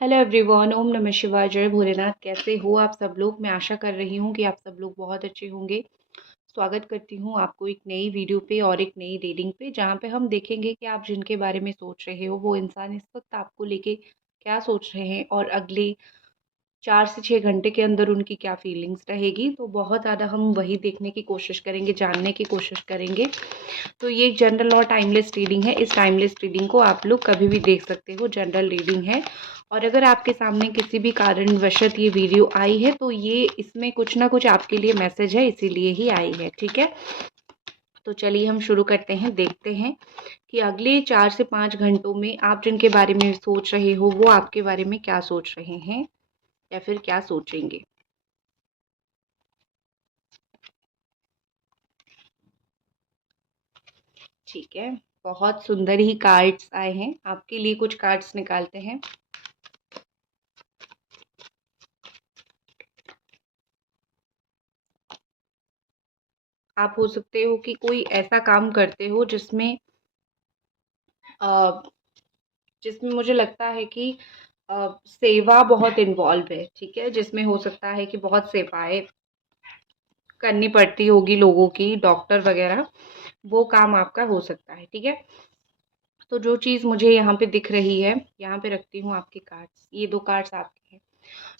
Hello everyone, ओम नमः शिवाय, जय भोलेनाथ। कैसे हो आप सब लोग? मैं आशा कर रही हूँ कि आप सब लोग बहुत अच्छे होंगे। स्वागत करती हूँ आपको एक नई वीडियो पे और एक नई रीडिंग पे, जहाँ पे हम देखेंगे कि आप जिनके बारे में सोच रहे हो वो इंसान इस वक्त आपको लेके क्या सोच रहे हैं और अगले 4 से 6 घंटे के अंदर उनकी क्या फीलिंग्स रहेगी। तो बहुत ज़्यादा हम वही देखने की कोशिश करेंगे, जानने की कोशिश करेंगे। तो ये एक जनरल और टाइमलेस रीडिंग है। इस टाइमलेस रीडिंग को आप लोग कभी भी देख सकते हो, जनरल रीडिंग है। और अगर आपके सामने किसी भी कारणवशत ये वीडियो आई है तो ये इसमें कुछ ना कुछ आपके लिए मैसेज है, इसीलिए ही आई है। ठीक है, तो चलिए हम शुरू करते हैं। देखते हैं कि अगले 4 से 5 घंटों में आप जिनके बारे में सोच रहे हो वो आपके बारे में क्या सोच रहे हैं या फिर क्या सोचेंगे। ठीक है, बहुत सुंदर ही कार्ड्स आए हैं। आपके लिए कुछ कार्ड्स निकालते हैं। आप हो सकते हो कि कोई ऐसा काम करते हो अ, जिसमें मुझे लगता है कि सेवा बहुत इन्वॉल्व है। ठीक है, जिसमें हो सकता है कि बहुत सेवाएं करनी पड़ती होगी लोगों की, डॉक्टर वगैरह, वो काम आपका हो सकता है। ठीक है, तो जो चीज़ मुझे यहाँ पे दिख रही है, यहाँ पे रखती हूँ आपके कार्ड्स। ये 2 कार्ड्स आपके हैं।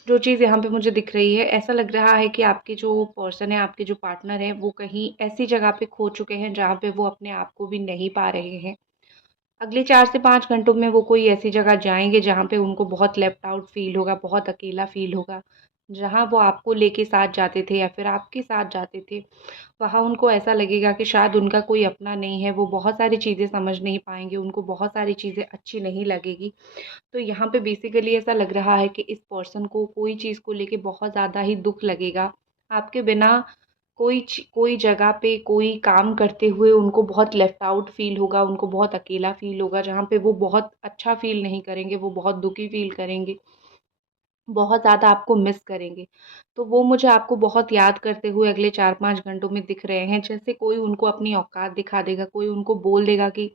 जो चीज़ यहाँ पे मुझे दिख रही है, ऐसा लग रहा है कि आपके जो पर्सन है, आपके जो पार्टनर है, वो कहीं ऐसी जगह पे खो चुके हैं जहाँ पे वो अपने आप को भी नहीं पा रहे हैं। अगले 4 से 5 घंटों में वो कोई ऐसी जगह जाएँगे जहाँ पे उनको बहुत लेफ्ट आउट फ़ील होगा, बहुत अकेला फ़ील होगा। जहाँ वो आपको लेके साथ जाते थे या फिर आपके साथ जाते थे, वहाँ उनको ऐसा लगेगा कि शायद उनका कोई अपना नहीं है। वो बहुत सारी चीज़ें समझ नहीं पाएँगे, उनको बहुत सारी चीज़ें अच्छी नहीं लगेगी। तो यहाँ पे बेसिकली ऐसा लग रहा है कि इस पर्सन को कोई चीज़ को लेके बहुत ज़्यादा ही दुःख लगेगा। आपके बिना कोई जगह पे कोई काम करते हुए उनको बहुत लेफ्ट आउट फ़ील होगा, उनको बहुत अकेला फ़ील होगा, जहाँ पे वो बहुत अच्छा फ़ील नहीं करेंगे, वो बहुत दुखी फ़ील करेंगे, बहुत ज़्यादा आपको मिस करेंगे। तो वो मुझे आपको बहुत याद करते हुए अगले 4-5 घंटों में दिख रहे हैं। जैसे कोई उनको अपनी औकात दिखा देगा, कोई उनको बोल देगा कि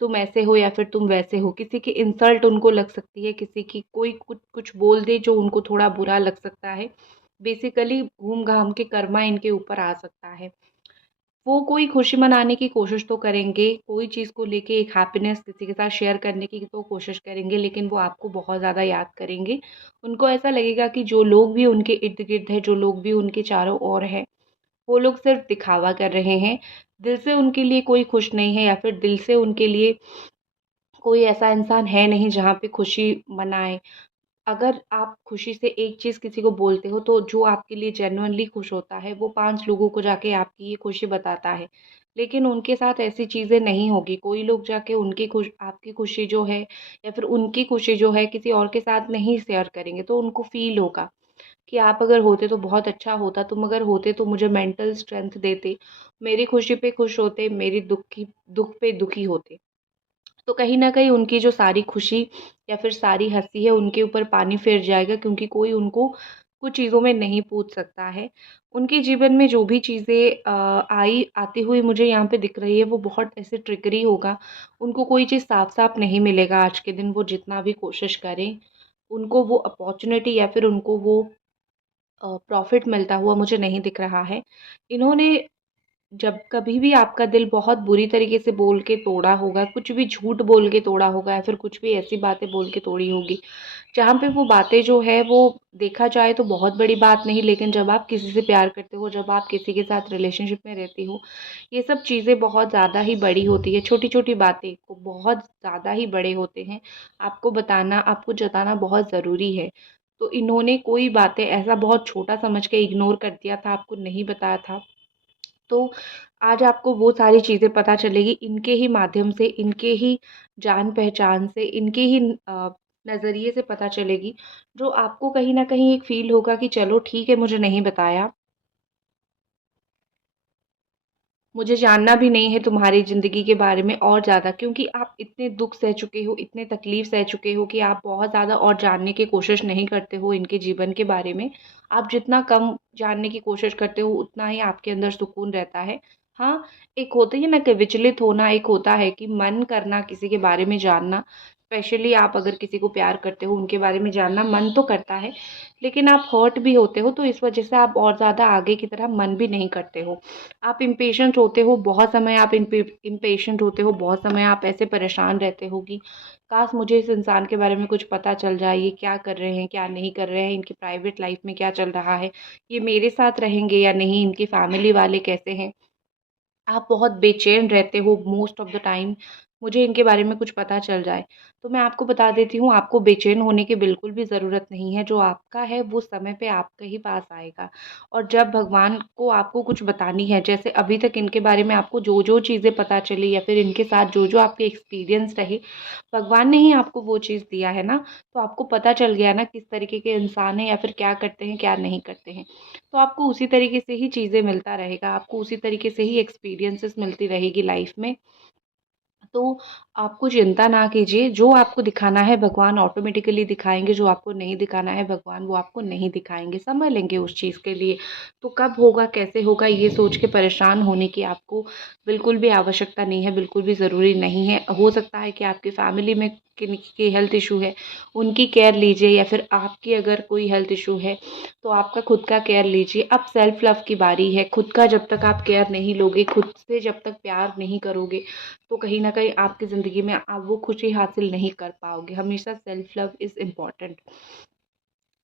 तुम ऐसे हो या फिर तुम वैसे हो। किसी की इंसल्ट उनको लग सकती है, किसी की कोई कुछ कुछ बोल दे जो उनको थोड़ा बुरा लग सकता है। बेसिकली घूम-घाम के कर्मा इनके ऊपर आ सकता है। वो कोई खुशी मनाने की कोशिश तो करेंगे, कोई चीज़ को लेके एक हैप्पीनेस किसी के साथ शेयर करने की तो कोशिश करेंगे, लेकिन वो आपको बहुत ज़्यादा याद करेंगे। उनको ऐसा लगेगा कि जो लोग भी उनके इर्द-गिर्द हैं, जो लोग भी उनके चारों ओर हैं, वो लोग सिर्फ़ दिखावा कर रहे हैं। दिल से उनके लिए कोई खुश नहीं है या फिर दिल से उनके लिए कोई ऐसा इंसान है नहीं जहाँ पे खुशी मनाए। अगर आप खुशी से एक चीज़ किसी को बोलते हो तो जो आपके लिए जेन्युइनली खुश होता है वो 5 लोगों को जाके आपकी ये खुशी बताता है। लेकिन उनके साथ ऐसी चीज़ें नहीं होगी। कोई लोग जाके उनकी आपकी खुशी जो है या फिर उनकी खुशी जो है किसी और के साथ नहीं शेयर करेंगे, तो उनको फ़ील होगा कि आप अगर होते तो बहुत अच्छा होता, तुम अगर होते तो मुझे मेंटल स्ट्रेंथ देते, मेरी खुशी पे खुश होते, मेरी दुःख पे दुखी होते। तो कहीं न कहीं उनकी जो सारी खुशी या फिर सारी हँसी है उनके ऊपर पानी फिर जाएगा, क्योंकि कोई उनको कुछ चीज़ों में नहीं पूछ सकता है। उनके जीवन में जो भी चीज़ें आती हुई मुझे यहाँ पे दिख रही है वो बहुत ऐसे ट्रिगरी होगा। उनको कोई चीज़ साफ-साफ नहीं मिलेगा आज के दिन, वो जितना भी कोशिश करें। उनको वो अपॉर्च्युनिटी या फिर उनको वो प्रॉफ़िट मिलता हुआ मुझे नहीं दिख रहा है। इन्होंने जब कभी भी आपका दिल बहुत बुरी तरीके से बोल के तोड़ा होगा, कुछ भी झूठ बोल के तोड़ा होगा या फिर कुछ भी ऐसी बातें बोल के तोड़ी होगी, जहाँ पे वो बातें जो है वो देखा जाए तो बहुत बड़ी बात नहीं, लेकिन जब आप किसी से प्यार करते हो, जब आप किसी के साथ रिलेशनशिप में रहते हो, ये सब चीज़ें बहुत ज़्यादा ही बड़ी होती है। छोटी-छोटी बातें को बहुत ज़्यादा ही बड़े होते हैं। आपको बताना, आपको जताना बहुत ज़रूरी है। तो इन्होंने कोई बातें ऐसा बहुत छोटा समझ के इग्नोर कर दिया था, आपको नहीं बताया था। तो आज आपको वो सारी चीज़ें पता चलेगी इनके ही माध्यम से, इनके ही जान-पहचान से, इनके ही नज़रिए से पता चलेगी, जो आपको कहीं न कहीं एक फ़ील होगा कि चलो ठीक है, मुझे नहीं बताया। मुझे जानना भी नहीं है तुम्हारी ज़िंदगी के बारे में और ज़्यादा, क्योंकि आप इतने दुःख सह चुके हो, इतने तकलीफ़ सह चुके हो कि आप बहुत ज़्यादा और जानने की कोशिश नहीं करते हो इनके जीवन के बारे में। आप जितना कम जानने की कोशिश करते हो, उतना ही आपके अंदर सुकून रहता है। हाँ, एक होता है ना कि विचलित होना, एक होता है कि मन करना किसी के बारे में जानना, स्पेशली आप अगर किसी को प्यार करते हो, उनके बारे में जानना मन तो करता है, लेकिन आप हर्ट भी होते हो, तो इस वजह से आप और ज़्यादा आगे की तरह मन भी नहीं करते हो। आप इम्पेशेंट होते हो, बहुत समय आप इम्पेशेंट होते हो, बहुत समय आप ऐसे परेशान रहते हो कि काश मुझे इस इंसान के बारे में कुछ पता चल जाए, ये क्या कर रहे हैं, क्या नहीं कर रहे हैं, इनकी प्राइवेट लाइफ में क्या चल रहा है, ये मेरे साथ रहेंगे या नहीं, इनकी फैमिली वाले कैसे हैं। आप बहुत बेचैन रहते हो मोस्ट ऑफ द टाइम, मुझे इनके बारे में कुछ पता चल जाए। तो मैं आपको बता देती हूँ, आपको बेचैन होने की बिल्कुल भी ज़रूरत नहीं है, जो आपका है वो समय पे आपके ही पास आएगा। और जब भगवान को आपको कुछ बतानी है, जैसे अभी तक इनके बारे में आपको जो-जो चीज़ें पता चली या फिर इनके साथ जो-जो आपके एक्सपीरियंस रहे, भगवान ने ही आपको वो चीज़ दिया है ना, तो आपको पता चल गया ना किस तरीके के इंसान हैं या फिर क्या करते हैं, क्या नहीं करते हैं। तो आपको उसी तरीके से ही चीज़ें मिलता रहेगा, आपको उसी तरीके से ही एक्सपीरियंसेस मिलती रहेगी लाइफ में। तो आपको चिंता ना कीजिए, जो आपको दिखाना है भगवान ऑटोमेटिकली दिखाएँगे, जो आपको नहीं दिखाना है भगवान वो आपको नहीं दिखाएँगे, समय लेंगे उस चीज़ के लिए। तो कब होगा, कैसे होगा, ये सोच के परेशान होने की आपको बिल्कुल भी आवश्यकता नहीं है, बिल्कुल भी ज़रूरी नहीं है। हो सकता है कि आपकी फैमिली में किन्हीं के हेल्थ इश्यू है, उनकी केयर लीजिए, या फिर आपकी अगर कोई हेल्थ इश्यू है, तो आपका खुद का केयर लीजिए। अब सेल्फ लव की बारी है, खुद का जब तक आप केयर नहीं लोगे, खुद से जब तक प्यार नहीं करोगे, तो कहीं न कहीं आपकी ज़िंदगी में आप वो खुशी हासिल नहीं कर पाओगे। हमेशा सेल्फ लव इज़ इम्पोर्टेंट।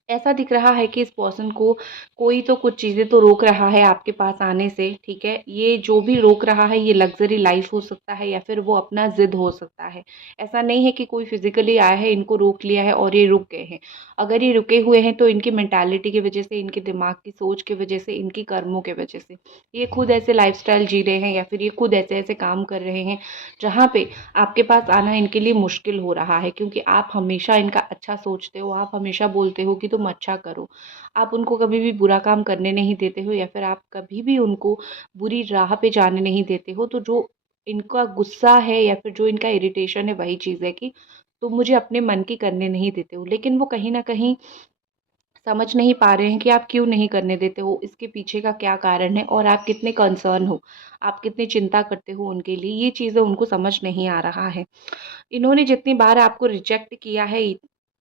ऐसा दिख रहा है कि इस पर्सन को कोई तो कुछ चीज़ें तो रोक रहा है आपके पास आने से, ठीक है? ये जो भी रोक रहा है, ये लग्ज़री लाइफ़ हो सकता है या फिर वो अपना ज़िद हो सकता है। ऐसा नहीं है कि कोई फ़िज़िकली आया है, इनको रोक लिया है और ये रुक गए हैं। अगर ये रुके हुए हैं तो इनकी मेंटालिटी की वज़ह से, इनके दिमाग की सोच की वज़ह से, इनकी कर्मों की वज़ह से। ये खुद ऐसे लाइफ़स्टाइल जी रहे हैं या फिर ये खुद ऐसे-ऐसे काम कर रहे हैं, जहाँ पे आपके पास आना इनके लिए मुश्किल हो रहा है, क्योंकि आप हमेशा इनका अच्छा सोचते हो, आप हमेशा बोलते हो कि तुम अच्छा करो। आप उनको कभी भी बुरा काम करने नहीं देते हो या फिर आप कभी भी उनको बुरी राह पे जाने नहीं देते हो। तो जो इनका गुस्सा है या फिर जो इनका इरिटेशन है, वही चीज़ है कि तुम मुझे अपने मन की करने नहीं देते हो। लेकिन वो कहीं न कहीं समझ नहीं पा रहे हैं कि आप क्यों नहीं करने देते हो, इसके पीछे का क्या कारण है और आप कितने कंसर्न हो, आप कितनी चिंता करते हो उनके लिए, ये चीज़ें उनको समझ नहीं आ रहा है। इन्होंने जितनी बार आपको रिजेक्ट किया है,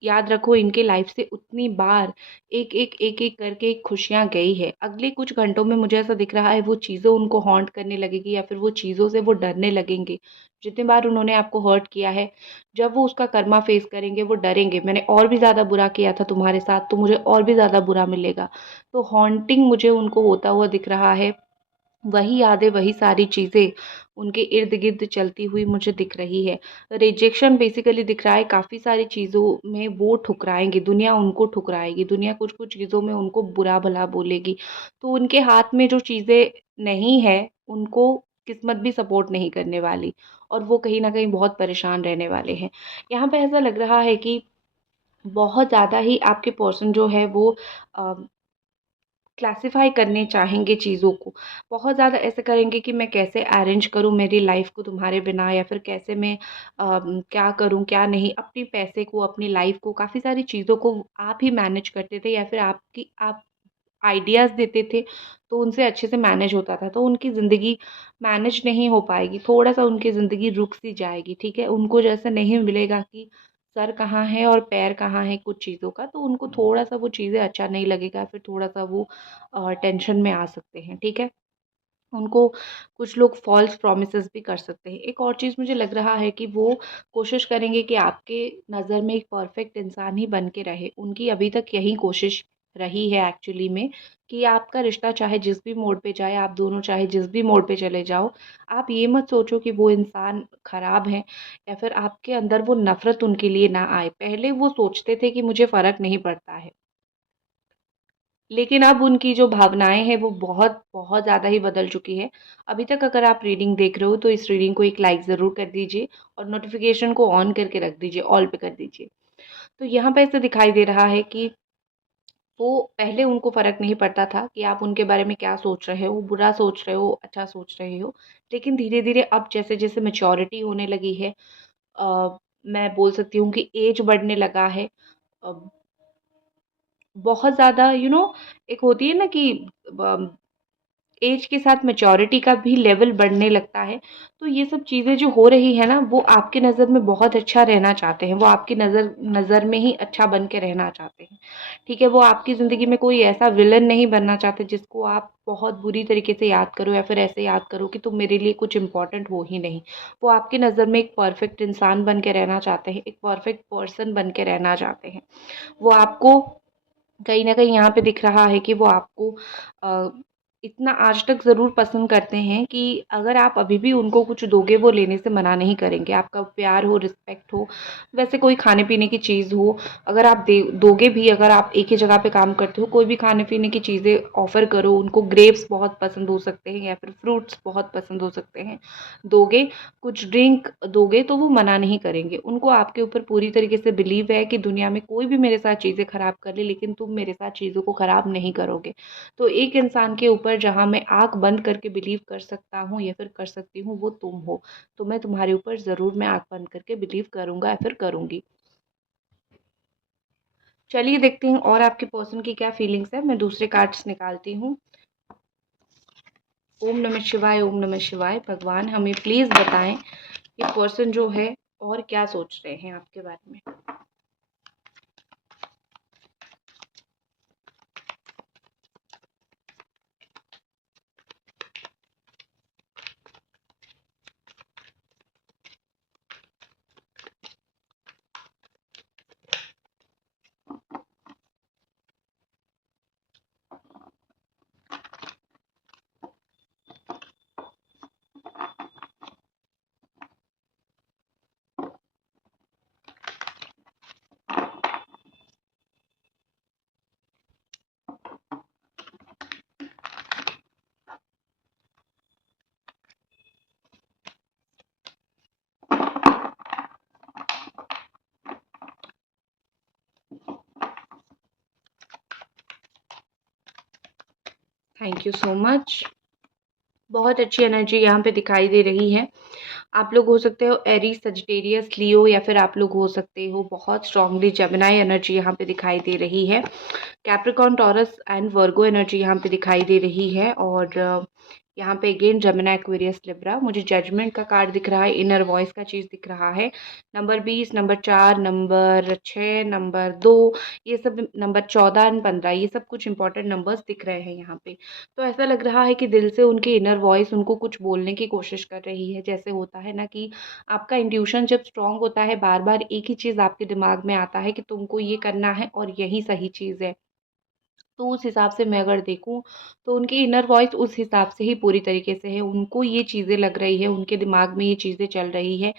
याद रखो इनके लाइफ से उतनी बार एक-एक करके खुशियाँ गई है। अगले कुछ घंटों में मुझे ऐसा दिख रहा है वो चीज़ें उनको हॉन्ट करने लगेगी या फिर वो चीज़ों से वो डरने लगेंगे। जितनी बार उन्होंने आपको हर्ट किया है, जब वो उसका कर्मा फेस करेंगे वो डरेंगे, मैंने और भी ज़्यादा बुरा किया था तुम्हारे साथ, तो मुझे और भी ज़्यादा बुरा मिलेगा। तो हॉन्टिंग मुझे उनको होता हुआ दिख रहा है। वही यादें, वही सारी चीज़ें उनके इर्द-गिर्द चलती हुई मुझे दिख रही है। रिजेक्शन बेसिकली दिख रहा है, काफ़ी सारी चीज़ों में वो ठुकराएँगे, दुनिया उनको ठुकराएगी, दुनिया कुछ-कुछ चीज़ों में उनको बुरा-भला बोलेगी। तो उनके हाथ में जो चीज़ें नहीं है, उनको किस्मत भी सपोर्ट नहीं करने वाली और वो कहीं न कहीं बहुत परेशान रहने वाले हैं। यहाँ पे ऐसा लग रहा है कि बहुत ज़्यादा ही आपके पर्सन जो है वो अ क्लासिफ़ाई करने चाहेंगे चीज़ों को। बहुत ज़्यादा ऐसे करेंगे कि मैं कैसे अरेंज करूँ मेरी लाइफ़ को तुम्हारे बिना, या फिर कैसे मैं क्या करूँ, क्या नहीं, अपने पैसे को, अपनी लाइफ़ को, काफ़ी सारी चीज़ों को आप ही मैनेज करते थे या फिर आप आइडियाज़ देते थे, तो उनसे अच्छे से मैनेज होता था। तो उनकी ज़िंदगी मैनेज नहीं हो पाएगी, थोड़ा-सा उनकी ज़िंदगी रुक सी जाएगी, ठीक है? उनको जैसे नहीं मिलेगा कि सर कहाँ है और पैर कहाँ है कुछ चीज़ों का, तो उनको थोड़ा-सा वो चीज़ें अच्छा नहीं लगेगा, फिर थोड़ा-सा वो टेंशन में आ सकते हैं, ठीक है? उनको कुछ लोग फ़ॉल्स प्रॉमिसेस भी कर सकते हैं। एक और चीज़ मुझे लग रहा है कि वो कोशिश करेंगे कि आपके नज़र में एक परफ़ेक्ट इंसान ही बन के रहे। उनकी अभी तक यही कोशिश रही है एक्चुअली में, कि आपका रिश्ता चाहे जिस भी मोड़ पे जाए, आप दोनों चाहे जिस भी मोड़ पे चले जाओ, आप ये मत सोचो कि वो इंसान ख़राब है या फिर आपके अंदर वो नफ़रत उनके लिए ना आए। पहले वो सोचते थे कि मुझे फ़र्क नहीं पड़ता है। लेकिन अब उनकी जो भावनाएँ हैं वो बहुत, बहुत ज़्यादा ही बदल चुकी है। अभी तक अगर आप रीडिंग देख रहे हो तो इस रीडिंग को एक लाइक ज़रूर कर दीजिए और नोटिफ़िकेशन को ऑन करके रख दीजिए, ऑल पे कर दीजिए। तो यहाँ पे ऐसा दिखाई दे रहा है कि वो पहले उनको फ़र्क नहीं पड़ता था कि आप उनके बारे में क्या सोच रहे हो, बुरा सोच रहे हो, अच्छा सोच रहे हो। लेकिन धीरे-धीरे अब जैसे-जैसे मैच्योरिटी होने लगी है, मैं बोल सकती हूँ कि ऐज बढ़ने लगा है। अ, बहुत ज़्यादा एक होती है ना कि ब एज के साथ मैच्योरिटी का भी लेवल बढ़ने लगता है। तो ये सब चीज़ें जो हो रही है ना, वो आपकी नज़र में बहुत अच्छा रहना चाहते हैं, वो आपकी नज़र नज़र में ही अच्छा बन के रहना चाहते हैं, ठीक है। वो आपकी ज़िंदगी में कोई ऐसा विलन नहीं बनना चाहते जिसको आप बहुत बुरी तरीके से याद करो या फिर ऐसे याद करो कि तुम मेरे लिए कुछ इम्पोर्टेंट हो ही नहीं। वो आपकी नज़र में एक परफेक्ट इंसान बन के रहना चाहते हैं, एक परफेक्ट पर्सन बन के रहना चाहते हैं। वो आपको कहीं न कहीं यहाँ पे दिख रहा है कि वो आपको अ, इतना आज तक ज़रूर पसंद करते हैं कि अगर आप अभी भी उनको कुछ दोगे, वो लेने से मना नहीं करेंगे। आपका प्यार हो, रिस्पेक्ट हो, वैसे कोई खाने-पीने की चीज़ हो, अगर आप दे दोगे भी, अगर आप एक ही जगह पे काम करते हो, कोई भी खाने-पीने की चीज़ें ऑफ़र करो, उनको ग्रेप्स बहुत पसंद हो सकते हैं या फिर फ्रूट्स बहुत पसंद हो सकते हैं, दोगे, कुछ ड्रिंक दोगे तो वो मना नहीं करेंगे। उनको आपके ऊपर पूरी तरीके से बिलीव है कि दुनिया में कोई भी मेरे साथ चीज़ें ख़राब कर ले, लेकिन तुम मेरे साथ चीज़ों को ख़राब नहीं करोगे। तो एक इंसान के ऊपर जहाँ मैं आँख बंद करके बिलीव कर सकता हूँ या फिर कर सकती हूँ, वो तुम हो। तो मैं तुम्हारे ऊपर ज़रूर मैं आँख बंद करके बिलीव करूँगा या फिर करूँगी। चलिए देखते हैं और आपके पर्सन की क्या फीलिंग्स है। मैं दूसरे कार्ड्स निकालती हूँ। ओम नमः शिवाय, ओम नमः शिवाय। भगवान हमें प्लीज़ बताएं ये पर्सन जो है और क्या सोच रहे हैं आपके बारे में। Thank you so much. बहुत अच्छी एनर्जी यहाँ पे दिखाई दे रही है। आप लोग हो सकते हो एरीज, सजिटेरियस, लियो, या फिर आप लोग हो सकते हो बहुत स्ट्रांगली जेमिनाई एनर्जी यहाँ पे दिखाई दे रही है। Capricorn, taurus and Virgo energy यहाँ पे दिखाई दे रही है। और यहाँ पे अगेन जेमिनी, एक्वेरियस, लिब्रा। मुझे जजमेंट का कार्ड दिख रहा है, इनर वॉइस का चीज़ दिख रहा है। नंबर 20, नंबर 4, नंबर 6, नंबर 2, ये सब नंबर 14 एंड 15, ये सब कुछ इंपॉर्टेंट नंबर्स दिख रहे हैं यहाँ पे। तो ऐसा लग रहा है कि दिल से उनकी इनर वॉइस उनको कुछ बोलने की कोशिश कर रही है। जैसे होता है ना कि आपका इंट्यूशन जब स्ट्रांग होता है, बार बार एक ही चीज़ आपके दिमाग में आता है कि तुमको ये करना है और यही सही चीज़ है। तो उस हिसाब से मैं अगर देखूँ, तो उनकी इनर वॉइस उस हिसाब से ही पूरी तरीके से है। उनको ये चीज़ें लग रही है, उनके दिमाग में ये चीज़ें चल रही है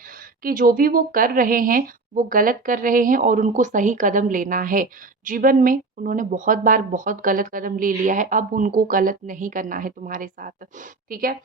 कि जो भी वो कर रहे हैं, वो गलत कर रहे हैं और उनको सही कदम लेना है। जीवन में उन्होंने बहुत बार बहुत गलत कदम ले लिया है, अब उनको गलत नहीं करना है तुम्हारे साथ, ठीक है?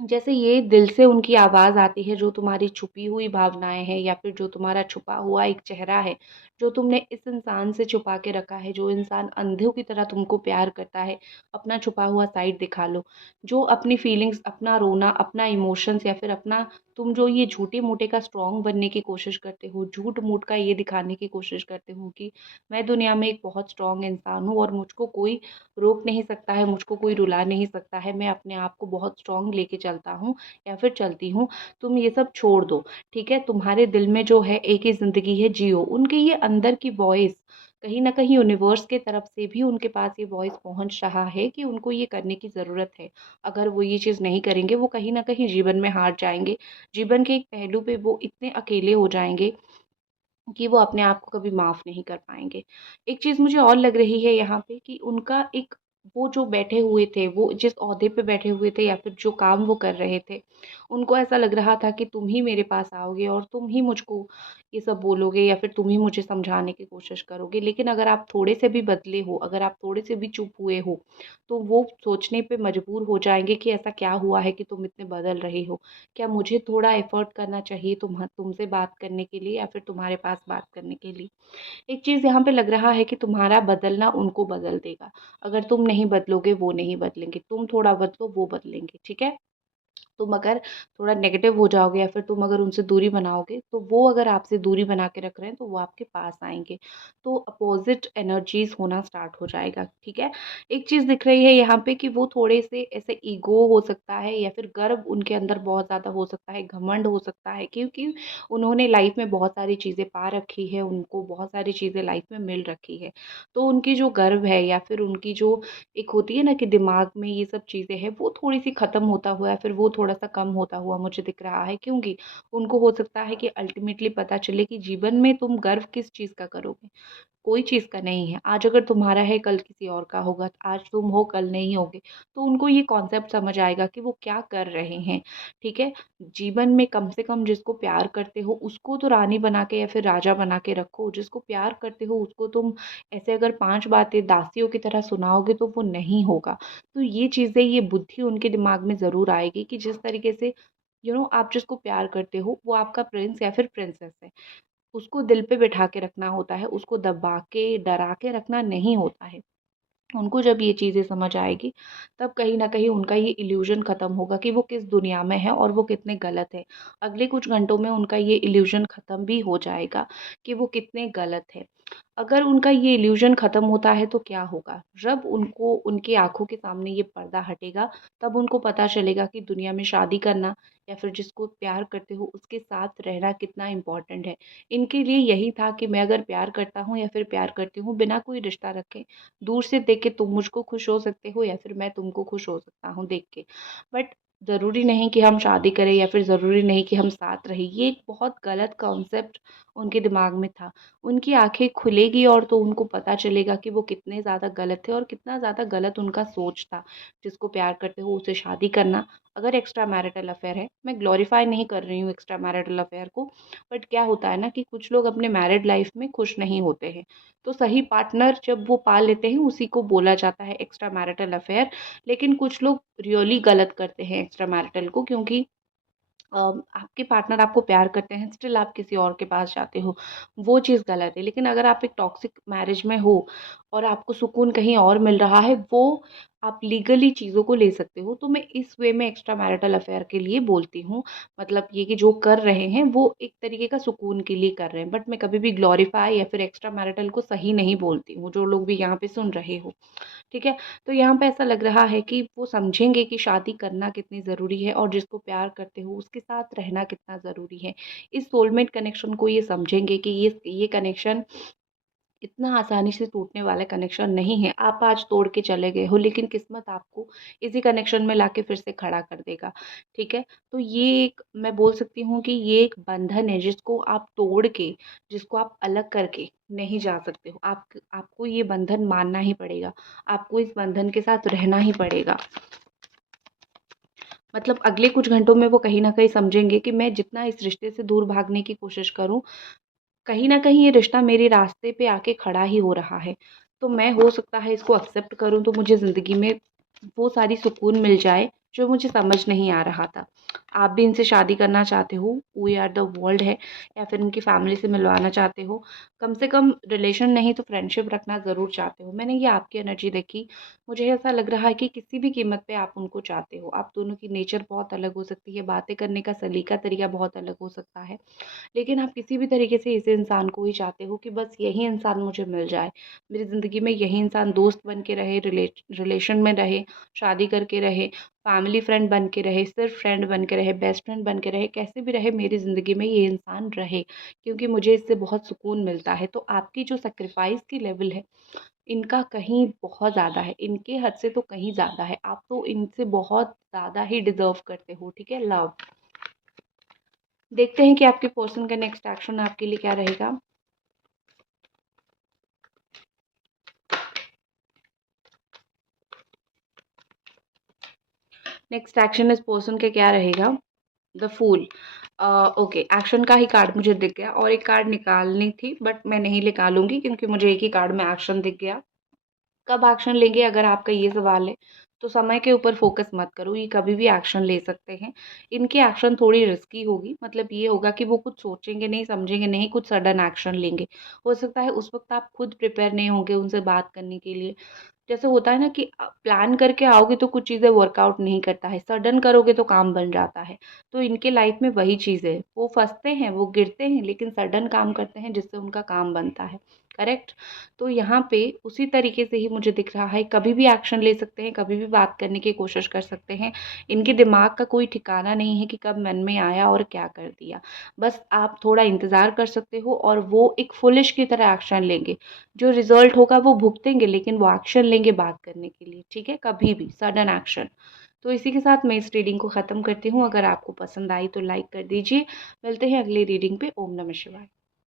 जैसे ये दिल से उनकी आवाज़ आती है, जो तुम्हारी छुपी हुई भावनाएँ हैं या फिर जो तुम्हारा छुपा हुआ एक चेहरा है, जो तुमने इस इंसान से छुपा के रखा है, जो इंसान अंधों की तरह तुमको प्यार करता है, अपना छुपा हुआ साइड दिखा लो। जो अपनी फीलिंग्स, अपना रोना, अपना इमोशंस या फिर अपना तुम जो ये झूठे-मूठे का स्ट्रॉन्ग बनने की कोशिश करते हो, झूठ-मूठ का ये दिखाने की कोशिश करते हो कि मैं दुनिया में एक बहुत स्ट्रॉन्ग इंसान हूँ और मुझको कोई रोक नहीं सकता है, मुझको कोई रुला नहीं सकता है, मैं अपने आप को बहुत स्ट्रॉन्ग लेके चलता हूँ या फिर चलती हूँ। तुम ये सब छोड़ दो, ठीक है? तुम्हारे दिल में जो है एक ही ज़िंदगी है, जियो। उनके ये अंदर की वॉइस कहीं न कहीं यूनिवर्स के तरफ से भी उनके पास ये वॉइस पहुँच रहा है कि उनको ये करने की ज़रूरत है। अगर वो ये चीज़ नहीं करेंगे, वो कहीं न कहीं जीवन में हार जाएँगे। जीवन के एक पहलू पे वो इतने अकेले हो जाएँगे कि वो अपने आप को कभी माफ़ नहीं कर पाएँगे। एक चीज़ मुझे और लग रही है यहाँ पे कि उनका एक वो जो बैठे हुए थे, वो जिस ओहदे पे बैठे हुए थे या फिर जो काम वो कर रहे थे, उनको ऐसा लग रहा था कि तुम ही मेरे पास आओगे और तुम ही मुझको ये सब बोलोगे या फिर तुम ही मुझे समझाने की कोशिश करोगे। लेकिन अगर आप थोड़े से भी बदले हो, अगर आप थोड़े से भी चुप हुए हो, तो वो सोचने पे मजबूर हो जाएँगे कि ऐसा क्या हुआ है कि तुम इतने बदल रहे हो? क्या मुझे थोड़ा एफ़र्ट करना चाहिए तुमसे बात करने के लिए या फिर तुम्हारे पास बात करने के लिए? एक चीज़ यहाँ पे लग रहा है कि तुम्हारा बदलना उनको बदल देगा। अगर तुम नहीं बदलोगे, वो नहीं बदलेंगे। तुम थोड़ा बदलो, वो बदलेंगे, ठीक है? तुम अगर थोड़ा नेगेटिव हो जाओगे या फिर तुम अगर उनसे दूरी बनाओगे, तो वो अगर आपसे दूरी बना के रख रहे हैं तो वो आपके पास आएँगे। तो अपोज़िट एनर्जीज़ होना स्टार्ट हो जाएगा, ठीक है? एक चीज़ दिख रही है यहाँ पे कि वो थोड़े से ऐसे ईगो हो सकता है या फिर गर्व उनके अंदर बहुत ज़्यादा हो सकता है, घमंड हो सकता है, क्योंकि उन्होंने लाइफ़ में बहुत सारी चीज़ें पा रखी है, उनको बहुत सारी चीज़ें लाइफ़ में मिल रखी है। तो उनकी जो गर्व है या फिर उनकी जो एक होती है ना कि दिमाग में ये सब चीज़ें हैं, वो थोड़ी-सी ख़त्म होता हुआ या फिर वो थोड़ा-सा कम होता हुआ मुझे दिख रहा है, क्योंकि उनको हो सकता है कि अल्टीमेटली पता चले कि जीवन में तुम गर्व किस चीज़ का करोगे। कोई चीज़ का नहीं है। आज अगर तुम्हारा है, कल किसी और का होगा। आज तुम हो, कल नहीं होगे। तो उनको ये कॉन्सेप्ट समझ आएगा कि वो क्या कर रहे हैं, ठीक है? जीवन में कम से कम जिसको प्यार करते हो, उसको तो रानी बना के या फिर राजा बना के रखो। जिसको प्यार करते हो, उसको तुम ऐसे अगर 5 बातें दासियों की तरह सुनाओगे, तो वो नहीं होगा। तो ये चीज़ें, ये बुद्धि उनके दिमाग में ज़रूर आएगी कि जिस तरीके से आप जिसको प्यार करते हो, वो आपका प्रिंस या फिर प्रिंसेस है। उसको दिल पे बिठा के रखना होता है, उसको दबा के, डरा के रखना नहीं होता है। उनको जब ये चीज़ें समझ आएगी, तब कहीं न कहीं उनका ये इल्यूज़न ख़त्म होगा कि वो किस दुनिया में है और वो कितने गलत है। अगले कुछ घंटों में उनका ये इल्यूज़न ख़त्म भी हो जाएगा कि वो कितने गलत है। अगर उनका ये इल्यूज़न ख़त्म होता है तो क्या होगा? जब उनको उनकी आँखों के सामने ये पर्दा हटेगा, तब उनको पता चलेगा कि दुनिया में शादी करना या फिर जिसको प्यार करते हो उसके साथ रहना कितना इम्पोर्टेंट है। इनके लिए यही था कि मैं अगर प्यार करता हूँ या फिर प्यार करती हूँ, बिना कोई रिश्ता रखे, दूर से देख के तुम मुझको खुश हो सकते हो या फिर मैं तुमको खुश हो सकता हूँ देख के। बट ज़रूरी नहीं कि हम शादी करें या फिर ज़रूरी नहीं कि हम साथ रहें। ये एक बहुत गलत कॉन्सेप्ट उनके दिमाग में था। उनकी आँखें खुलेगी और तो उनको पता चलेगा कि वो कितने ज़्यादा गलत थे और कितना ज़्यादा गलत उनका सोच था। जिसको प्यार करते हो उसे शादी करना, अगर एक्स्ट्रा मैरिटल अफ़ेयर है, मैं ग्लोरीफाई नहीं कर रही हूँ एक्स्ट्रा मैरिटल अफ़ेयर को, बट क्या होता है ना कि कुछ लोग अपने मैरिड लाइफ़ में खुश नहीं होते हैं। तो सही पार्टनर जब वो पा लेते हैं, उसी को बोला जाता है एक्स्ट्रा मैरिटल अफ़ेयर। लेकिन कुछ लोग रियली गलत करते हैं एक्स्ट्रा मैरिटल को, क्योंकि आपके पार्टनर आपको प्यार करते हैं, स्टिल आप किसी और के पास जाते हो, वो चीज़ गलत है। लेकिन अगर आप एक टॉक्सिक मैरिज में हो और आपको सुकून कहीं और मिल रहा है, वो आप लीगली चीज़ों को ले सकते हो। तो मैं इस वे में एक्स्ट्रा मैरिटल अफ़ेयर के लिए बोलती हूँ। मतलब ये कि जो कर रहे हैं, वो एक तरीके का सुकून के लिए कर रहे हैं। बट मैं कभी भी ग्लोरीफाई या फिर एक्स्ट्रा मैरिटल को सही नहीं बोलती हूँ, जो लोग भी यहाँ पे सुन रहे हो। ठीक है? तो यहाँ पे ऐसा लग रहा है कि वो समझेंगे कि शादी करना कितनी ज़रूरी है और जिसको प्यार करते हो उसके साथ रहना कितना ज़रूरी है। इस सोलमेट कनेक्शन को ये समझेंगे कि ये कनेक्शन इतना आसानी से टूटने वाला कनेक्शन नहीं है। आप आज तोड़ के चले गए हो, लेकिन किस्मत आपको इसी कनेक्शन में लाके फिर से खड़ा कर देगा, ठीक है? तो ये एक मैं बोल सकती हूँ कि ये एक बंधन है जिसको आप तोड़ के, जिसको आप अलग करके नहीं जा सकते हो। आपको ये बंधन मानना ही पड़ेगा। आपको इस बंधन के साथ रहना ही पड़ेगा। मतलब अगले कुछ घंटों में वो कहीं न कहीं समझेंगे कि मैं जितना इस रिश्ते से दूर भागने की कोशिश करूँ, कहीं न कहीं ये रिश्ता मेरे रास्ते पे आके खड़ा ही हो रहा है। तो मैं हो सकता है इसको एक्सेप्ट करूँ, तो मुझे ज़िंदगी में वो सारी सुकून मिल जाए जो मुझे समझ नहीं आ रहा था। आप भी इनसे शादी करना चाहते हो, वी आर द वर्ल्ड है, या फिर इनकी फैमिली से मिलवाना चाहते हो, कम से कम रिलेशन नहीं तो फ्रेंडशिप रखना ज़रूर चाहते हो। मैंने ये आपकी एनर्जी देखी, मुझे ऐसा लग रहा है कि किसी भी कीमत पे आप उनको चाहते हो। आप दोनों की नेचर बहुत अलग हो सकती है, बातें करने का सलीका तरीका बहुत अलग हो सकता है। लेकिन आप किसी भी तरीके से इस इंसान को ही चाहते हो कि बस यही इंसान मुझे मिल जाए। मेरी ज़िंदगी में यही इंसान दोस्त बन के रहे, रिलेशन में रहे, शादी करके रहे, फैमिली फ्रेंड बन के रहे, सिर्फ फ्रेंड बन के रहे, बेस्ट फ्रेंड बन के रहे, कैसे भी रहे मेरी ज़िंदगी में ये इंसान रहे, क्योंकि मुझे इससे बहुत सुकून मिलता है। तो आपकी जो सैक्रिफाइस की लेवल है, इनका कहीं बहुत ज़्यादा है, इनके हद से तो कहीं ज़्यादा है। आप तो इनसे बहुत ज़्यादा ही डिज़र्व करते हो, ठीक है? लव। देखते हैं कि आपके पर्सन का नेक्स्ट एक्शन आपके लिए क्या रहेगा। नेक्स्ट एक्शन इस पर्सन के क्या रहेगा? The fool. ओके, एक्शन का ही कार्ड मुझे दिख गया और एक कार्ड निकालनी थी, बट मैं नहीं निकालूंगी क्योंकि मुझे एक ही कार्ड में एक्शन दिख गया। कब एक्शन लेंगे, अगर आपका ये सवाल है, तो समय के ऊपर फोकस मत करो, ये कभी भी एक्शन ले सकते हैं। इनकी एक्शन थोड़ी रिस्की होगी, मतलब ये होगा कि वो कुछ सोचेंगे नहीं, समझेंगे नहीं, कुछ सडन एक्शन लेंगे। हो सकता है उस वक़्त आप खुद प्रिपेयर नहीं होंगे उनसे बात करने के लिए। जैसे होता है ना कि प्लान करके आओगे तो कुछ चीज़ें वर्कआउट नहीं करता है, सडन करोगे तो काम बन जाता है। तो इनके लाइफ में वही चीज़ है, वो फँसते हैं, वो गिरते हैं, लेकिन सडन काम करते हैं जिससे उनका काम बनता है, करेक्ट? तो यहाँ पे उसी तरीके से ही मुझे दिख रहा है, कभी भी एक्शन ले सकते हैं, कभी भी बात करने की कोशिश कर सकते हैं। इनके दिमाग का कोई ठिकाना नहीं है कि कब मन में आया और क्या कर दिया। बस आप थोड़ा इंतज़ार कर सकते हो और वो एक फुलिश की तरह एक्शन लेंगे। जो रिज़ल्ट होगा वो भुगतेंगे, लेकिन वो एक्शन लेंगे बात करने के लिए, ठीक है? कभी भी सडन एक्शन। तो इसी के साथ मैं इस रीडिंग को ख़त्म करती हूँ। अगर आपको पसंद आई तो लाइक कर दीजिए। मिलते हैं अगली रीडिंग पे। ओम नमः शिवाय।